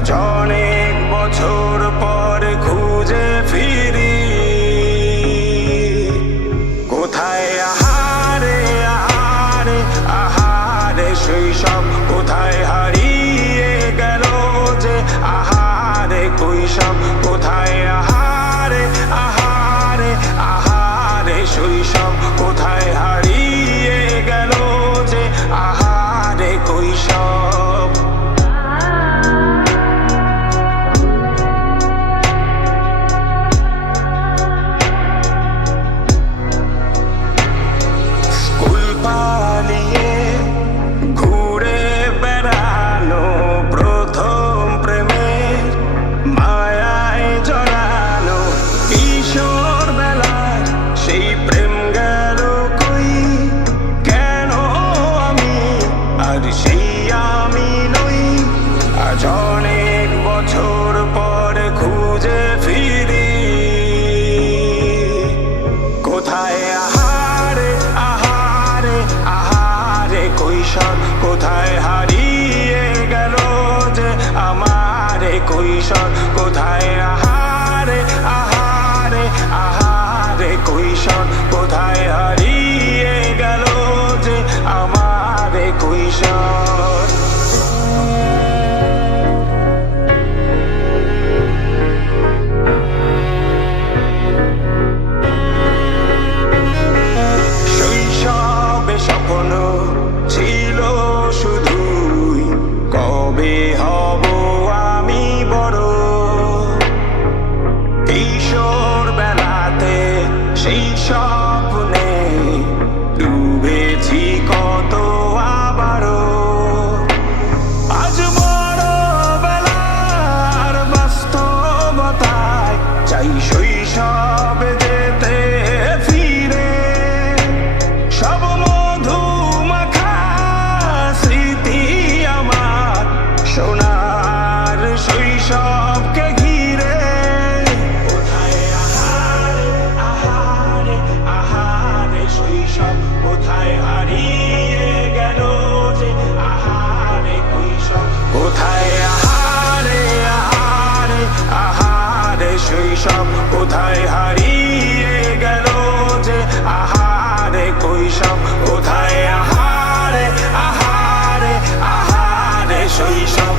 আজ অনেক বছর পর খুঁজে ফিরি কোথায় আহারে আহারে আহারে শৈশব কোথায় হারিয়ে গেল যে আহারে কৈশব কোথায় আহারে আহারে আহারে শৈশব কোথায় হারিয়ে গেল যে আহারে কৈশব স্কুল পালিয়ে ঘুরে বেড়ানো প্রথম প্রেমের মায়ায় জড়ানো কিশোর বেলার সেই প্রেম গেল কই কেন আমি আর সেই আমি নই আজ অনেক বছর পর খুঁজে ফিরি কোথায় আহারে আহারে আহারে কৈশোর কোথায় হারিয়ে গেল যে আমারে কৈশোর কোথায় আহারে আহারে আহারে কৈশোর কোথায় হারিয়ে গেল যে আমারে কৈশোর শৈশবে স্বপ্ন ছিল শুধুই কবে হব আমি বড় কিশোর বেলাতে সেই স্বপ্নে ডুবেছি কত আবারও আজ বড় বেলার বাস্তবতায় চাই শৈশবে যেতে ফিরে সব মধুমাখা স্মৃতি আমার সোনার শৈশবকে ঘিরে কোথায় আহারে আহারে আহারে শৈশব কোথায় হারিয়ে গেল যে আহারে কৈশোর কোথায় আহারে আহারে আহারে শৈশব কোথায় হারিয়ে গেল যে আহারে কৈশোর কোথায় আহারে আহারে আহারে শৈশব